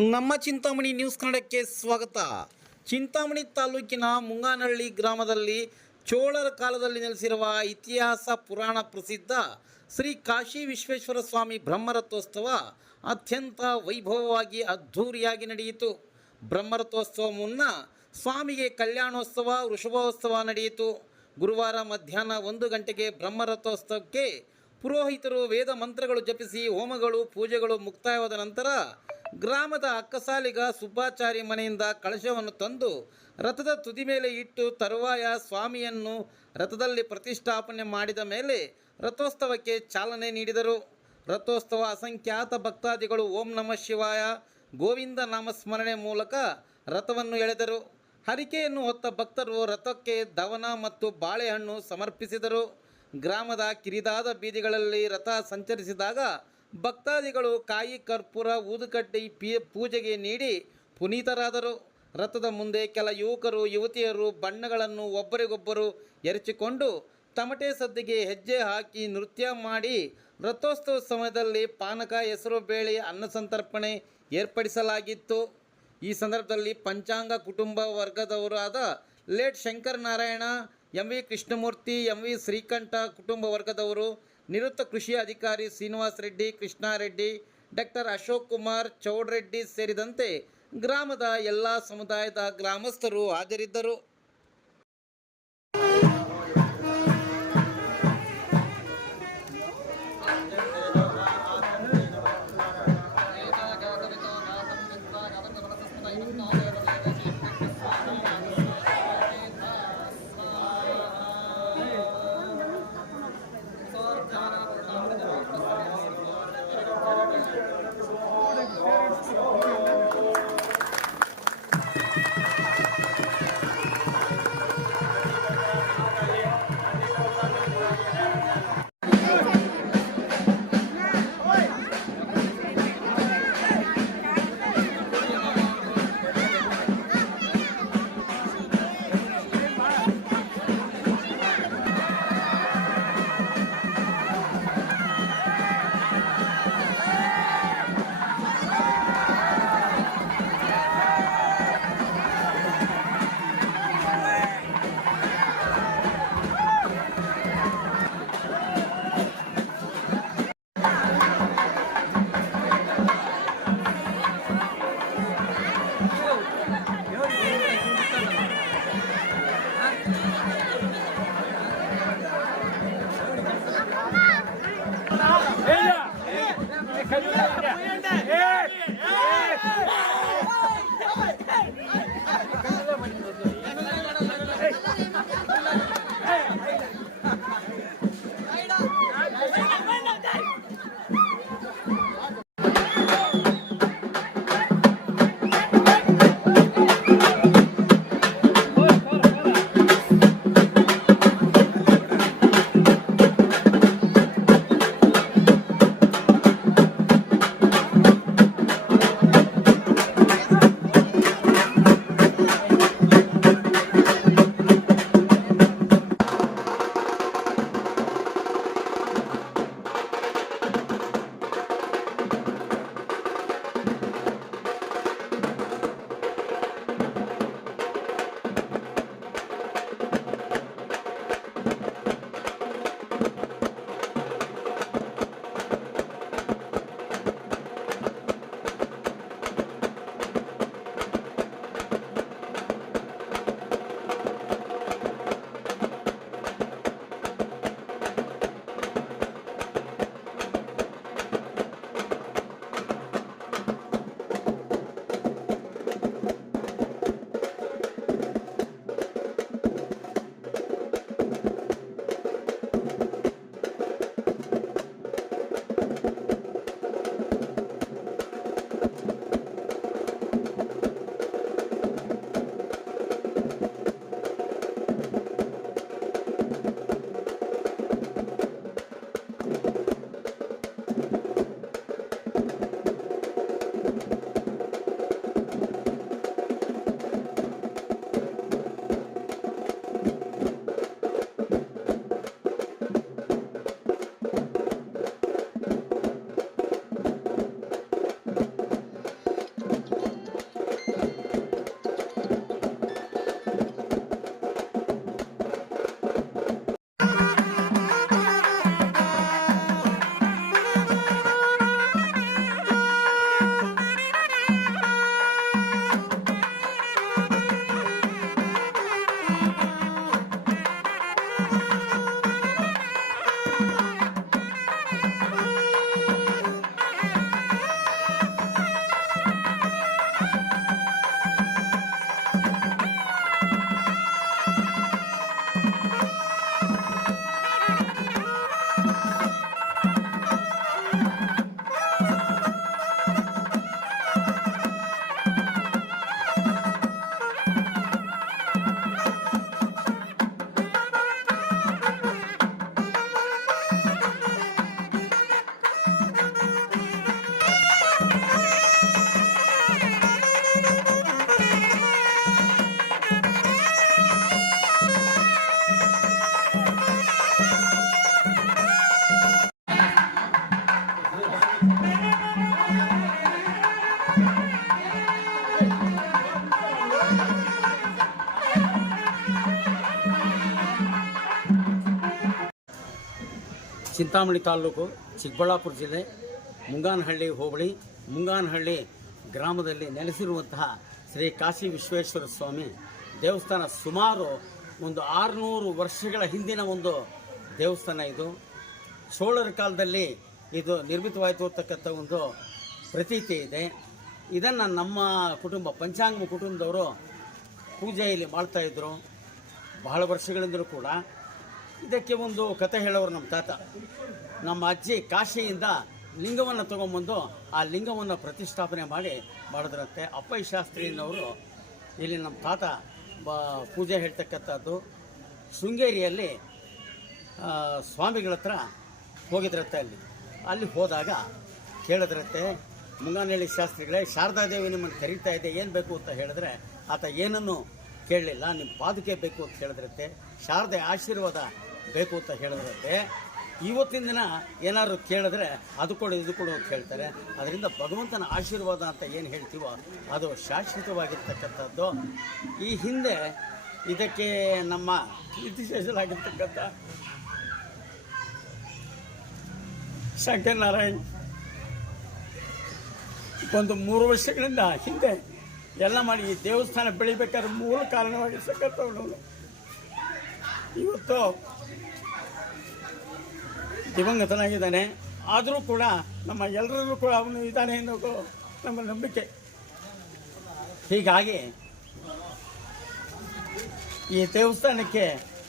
ನಮ್ಮ ಚಿಂತಾಮಣಿ ನ್ಯೂಸ್ ಕನ್ನಡಕ್ಕೆ ಸ್ವಾಗತ. ಚಿಂತಾಮಣಿ ತಾಲೂಕಿನ ಮುಂಗಾನಹಳ್ಳಿ ಗ್ರಾಮದಲ್ಲಿ ಚೋಳರ ಕಾಲದಲ್ಲಿ ನೆಲೆಸಿರುವ ಇತಿಹಾಸ ಪುರಾಣ ಪ್ರಸಿದ್ಧ ಶ್ರೀ ಕಾಶಿ ವಿಶ್ವೇಶ್ವರ ಸ್ವಾಮಿ ಬ್ರಹ್ಮರಥೋತ್ಸವ ಅತ್ಯಂತ ವೈಭವವಾಗಿ ಅದ್ಧೂರಿಯಾಗಿ ನಡೆಯಿತು. ಬ್ರಹ್ಮರಥೋತ್ಸವ ಮುನ್ನ ಸ್ವಾಮಿಗೆ ಕಲ್ಯಾಣೋತ್ಸವ, ವೃಷಭೋತ್ಸವ ನಡೆಯಿತು. ಗುರುವಾರ ಮಧ್ಯಾಹ್ನ 1 ಗಂಟೆಗೆ ಬ್ರಹ್ಮರಥೋತ್ಸವಕ್ಕೆ ಪುರೋಹಿತರು ವೇದ ಮಂತ್ರಗಳು ಜಪಿಸಿ ಹೋಮಗಳು ಪೂಜೆಗಳು ಮುಕ್ತಾಯವಾದ ನಂತರ ಗ್ರಾಮದ ಅಕ್ಕಸಾಲಿಗ ಸುಬ್ಬಾಚಾರಿ ಮನೆಯಿಂದ ಕಳಶವನ್ನು ತಂದು ರಥದ ತುದಿ ಮೇಲೆ ಇಟ್ಟು ತರುವಾಯ ಸ್ವಾಮಿಯನ್ನು ರಥದಲ್ಲಿ ಪ್ರತಿಷ್ಠಾಪನೆ ಮಾಡಿದ ಮೇಲೆ ರಥೋತ್ಸವಕ್ಕೆ ಚಾಲನೆ ನೀಡಿದರು. ರಥೋತ್ಸವ ಅಸಂಖ್ಯಾತ ಭಕ್ತಾದಿಗಳು ಓಂ ನಮಃ ಶಿವಾಯ ಗೋವಿಂದ ನಾಮಸ್ಮರಣೆ ಮೂಲಕ ರಥವನ್ನು ಎಳೆದರು. ಹರಿಕೆಯನ್ನು ಹೊತ್ತ ಭಕ್ತರು ರಥಕ್ಕೆ ದವನ ಮತ್ತು ಬಾಳೆಹಣ್ಣು ಸಮರ್ಪಿಸಿದರು. ಗ್ರಾಮದ ಕಿರಿದಾದ ಬೀದಿಗಳಲ್ಲಿ ರಥ ಸಂಚರಿಸಿದಾಗ ಭಕ್ತಾದಿಗಳು ಕಾಯಿ ಕರ್ಪೂರ ಊದುಕಡ್ಡಿ ಪೂಜೆಗೆ ನೀಡಿ ಪುನೀತರಾದರು. ರಥದ ಮುಂದೆ ಕೆಲ ಯುವಕರು ಯುವತಿಯರು ಬಣ್ಣಗಳನ್ನು ಒಬ್ಬರಿಗೊಬ್ಬರು ಎರಚಿಕೊಂಡು ತಮಟೆ ಸದ್ದಿಗೆ ಹೆಜ್ಜೆ ಹಾಕಿ ನೃತ್ಯ ಮಾಡಿ ರಥೋತ್ಸವ ಸಮಯದಲ್ಲಿ ಪಾನಕ, ಹೆಸರು ಬೇಳೆ, ಅನ್ನ ಸಂತರ್ಪಣೆ ಏರ್ಪಡಿಸಲಾಗಿತ್ತು. ಈ ಸಂದರ್ಭದಲ್ಲಿ ಪಂಚಾಂಗ ಕುಟುಂಬ ವರ್ಗದವರಾದ late Shankaranarayana, MV. Krishnamurthy, MV. Srikanta ಕುಟುಂಬ ವರ್ಗದವರು, ನಿವೃತ್ತ ಕೃಷಿ ಅಧಿಕಾರಿ ಶ್ರೀನಿವಾಸ ರೆಡ್ಡಿ, ಕೃಷ್ಣಾರೆಡ್ಡಿ, ಡಾಕ್ಟರ್ ಅಶೋಕ್ ಕುಮಾರ್, ಚೌಡ್ರೆಡ್ಡಿ ಸೇರಿದಂತೆ ಗ್ರಾಮದ ಎಲ್ಲ ಸಮುದಾಯದ ಗ್ರಾಮಸ್ಥರು ಹಾಜರಿದ್ದರು. ಚಿಂತಾಮಣಿ ತಾಲೂಕು, ಚಿಕ್ಕಬಳ್ಳಾಪುರ ಜಿಲ್ಲೆ, ಮುಂಗಾನಹಳ್ಳಿ ಹೋಬಳಿ, ಮುಂಗಾನಹಳ್ಳಿ ಗ್ರಾಮದಲ್ಲಿ ನೆಲೆಸಿರುವಂತಹ ಶ್ರೀ ಕಾಶಿ ವಿಶ್ವೇಶ್ವರ ಸ್ವಾಮಿ ದೇವಸ್ಥಾನ ಸುಮಾರು ಒಂದು 600 ವರ್ಷಗಳ ಹಿಂದಿನ ಒಂದು ದೇವಸ್ಥಾನ. ಇದು ಚೋಳರ ಕಾಲದಲ್ಲಿ ಇದು ನಿರ್ಮಿತವಾಯಿತು ಅಂತಕ್ಕಂಥ ಒಂದು ಪ್ರತೀತಿ ಇದೆ. ಇದನ್ನು ನಮ್ಮ ಕುಟುಂಬ, ಪಂಚಾಂಗ ಕುಟುಂಬದವರು ಪೂಜೆಯಲ್ಲಿ ಮಾಡ್ತಾಯಿದ್ರು ಬಹಳ ವರ್ಷಗಳಿಂದಲೂ ಕೂಡ. ಇದಕ್ಕೆ ಒಂದು ಕಥೆ ಹೇಳೋರು ನಮ್ಮ ತಾತ. ನಮ್ಮ ಅಜ್ಜಿ ಕಾಶಿಯಿಂದ ಲಿಂಗವನ್ನು ತೊಗೊಂಬಂದು ಆ ಲಿಂಗವನ್ನು ಪ್ರತಿಷ್ಠಾಪನೆ ಮಾಡಿದ್ರಂತೆ. ಅಪ್ಪಯ್ಯ ಶಾಸ್ತ್ರಿನವರು ಇಲ್ಲಿ ನಮ್ಮ ತಾತ ಪೂಜೆ ಹೇಳ್ತಕ್ಕಂಥದ್ದು. ಶೃಂಗೇರಿಯಲ್ಲಿ ಸ್ವಾಮಿಗಳ ಹತ್ರ ಹೋಗಿದ್ರಂತೆ. ಅಲ್ಲಿ ಹೋದಾಗ ಕೇಳಿದ್ರಂತೆ, ಮುಂಗಾನಹಳ್ಳಿ ಶಾಸ್ತ್ರಿಗಳೇ, ಶಾರದಾದೇವಿ ನಿಮ್ಮನ್ನು ಕರೀತಾ ಇದೆ, ಏನು ಬೇಕು ಅಂತ ಹೇಳಿದ್ರೆ ಆತ ಏನನ್ನು ಕೇಳಲಿಲ್ಲ. ನಿಮ್ಮ ಪಾದುಕೆ ಬೇಕು ಅಂತ ಹೇಳಿದ್ರಂತೆ. ಶಾರದೆ ಆಶೀರ್ವಾದ ಬೇಕು ಅಂತ ಹೇಳಿದ್ರಂತೆ. ಇವತ್ತಿನ ದಿನ ಏನಾದ್ರು ಕೇಳಿದ್ರೆ ಅದು ಕೊಡು ಇದು ಕೊಡು ಅಂತ ಹೇಳ್ತಾರೆ. ಅದರಿಂದ ಭಗವಂತನ ಆಶೀರ್ವಾದ ಅಂತ ಏನು ಹೇಳ್ತೀವೋ ಅದು ಶಾಶ್ವತವಾಗಿರ್ತಕ್ಕಂಥದ್ದು. ಈ ಹಿಂದೆ ಇದಕ್ಕೆ ನಮ್ಮ ಕೀರ್ತಿಶೇಷರಾಗಿರ್ತಕ್ಕಂಥ ಶಂಕರನಾರಾಯಣ್ ಒಂದು 3 ವರ್ಷಗಳಿಂದ ಹಿಂದೆ ಎಲ್ಲ ಮಾಡಿ ಈ ದೇವಸ್ಥಾನ ಬೆಳಿಬೇಕಾದ್ರೆ ಮೂಲ ಕಾರಣವಾಗಿರ್ತಕ್ಕಂಥವನು ಇವತ್ತು ದಿವಂಗತನಾಗಿದ್ದಾನೆ. ಆದರೂ ಕೂಡ ನಮ್ಮ ಎಲ್ಲರಿಗೂ ಕೂಡ ಅವನು ಇದ್ದಾನೆ ಅನ್ನೋದು ನಮ್ಮ ನಂಬಿಕೆ. ಹೀಗಾಗಿ ಈ ದೇವಸ್ಥಾನಕ್ಕೆ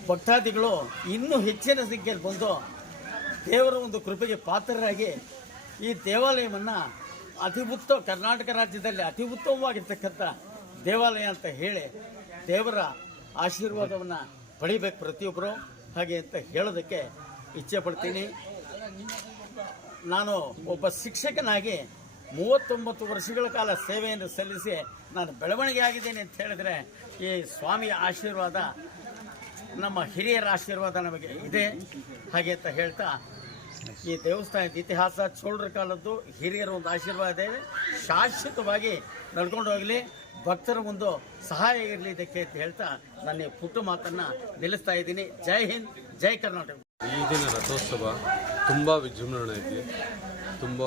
ಭಕ್ತಾದಿಗಳು ಇನ್ನೂ ಹೆಚ್ಚಿನ ಸಂಖ್ಯೆಯಲ್ಲಿ ಬಂದು ದೇವರ ಒಂದು ಕೃಪೆಗೆ ಪಾತ್ರರಾಗಿ ಈ ದೇವಾಲಯವನ್ನು ಕರ್ನಾಟಕ ರಾಜ್ಯದಲ್ಲಿ ಅತಿ ಉತ್ತಮವಾಗಿರ್ತಕ್ಕಂಥ ದೇವಾಲಯ ಅಂತ ಹೇಳಿ ದೇವರ ಆಶೀರ್ವಾದವನ್ನು ಪಡಿಬೇಕು ಪ್ರತಿಯೊಬ್ಬರು. ಹಾಗೆ ಅಂತ ಹೇಳೋದಕ್ಕೆ ಇಚ್ಛೆ ಪಡ್ತೀನಿ. ನಾನು ಒಬ್ಬ ಶಿಕ್ಷಕನಾಗಿ 39 ವರ್ಷಗಳ ಕಾಲ ಸೇವೆಯನ್ನು ಸಲ್ಲಿಸಿ ನಾನು ಬೆಳವಣಿಗೆ ಆಗಿದ್ದೇನೆ ಅಂತ ಹೇಳಿದ್ರೆ ಈ ಸ್ವಾಮಿಯ ಆಶೀರ್ವಾದ, ನಮ್ಮ ಹಿರಿಯರ ಆಶೀರ್ವಾದ ನಮಗೆ ಇದೆ. ಹಾಗೆ ಅಂತ ಹೇಳ್ತಾ ಈ ದೇವಸ್ಥಾನದ ಇತಿಹಾಸ ಚೋಳರ ಕಾಲದ್ದು, ಹಿರಿಯರ ಒಂದು ಆಶೀರ್ವಾದ ಇದೆ, ಶಾಶ್ವತವಾಗಿ ನಡ್ಕೊಂಡು ಹೋಗಲಿ, ಭಕ್ತರ ಒಂದು ಸಹಾಯ ಇರಲಿ ಇದಕ್ಕೆ ಅಂತ ಹೇಳ್ತಾ ನನ್ನ ಪುಟ್ಟ ಮಾತನ್ನು ನಿಲ್ಲಿಸ್ತಾ ಇದ್ದೀನಿ. ಜೈ ಹಿಂದ್, ಜೈ ಕರ್ನಾಟಕ. ಈ ದಿನ ರಥೋತ್ಸವ ತುಂಬ ವಿಜೃಂಭಣೆಯಾಗಿ ತುಂಬ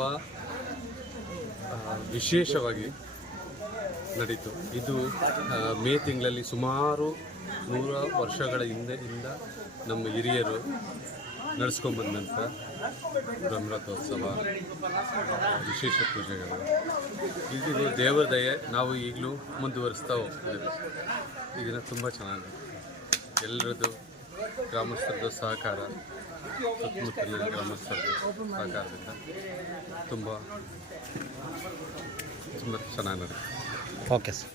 ವಿಶೇಷವಾಗಿ ನಡೀತು. ಇದು ಮೇ ತಿಂಗಳಲ್ಲಿ ಸುಮಾರು 100 ವರ್ಷಗಳ ಹಿಂದೆಯಿಂದ ನಮ್ಮ ಹಿರಿಯರು ನಡೆಸ್ಕೊಂಡ್ಬಂದಂಥ ಬ್ರಹ್ಮರಥೋತ್ಸವ, ವಿಶೇಷ ಪೂಜೆಗಳು, ಇದು ದೇವರ ದಯೆ. ನಾವು ಈಗಲೂ ಮುಂದುವರಿಸ್ತಾ ಹೋಗ್ತಿದ್ದೇವೆ. ಈ ದಿನ ತುಂಬ ಚೆನ್ನಾಗಿದೆ. ಎಲ್ಲರದ್ದು ಗ್ರಾಮಸ್ಥರದ್ದು ಸಹಕಾರ, ಸುತ್ತಮುತ್ತಲಿನ ಗ್ರಾಮಸ್ಥರದ್ದು ಸಹಕಾರದಿಂದ ತುಂಬ ಚೆನ್ನಾಗಿ ನಡೆಯುತ್ತೆ. Okay sir.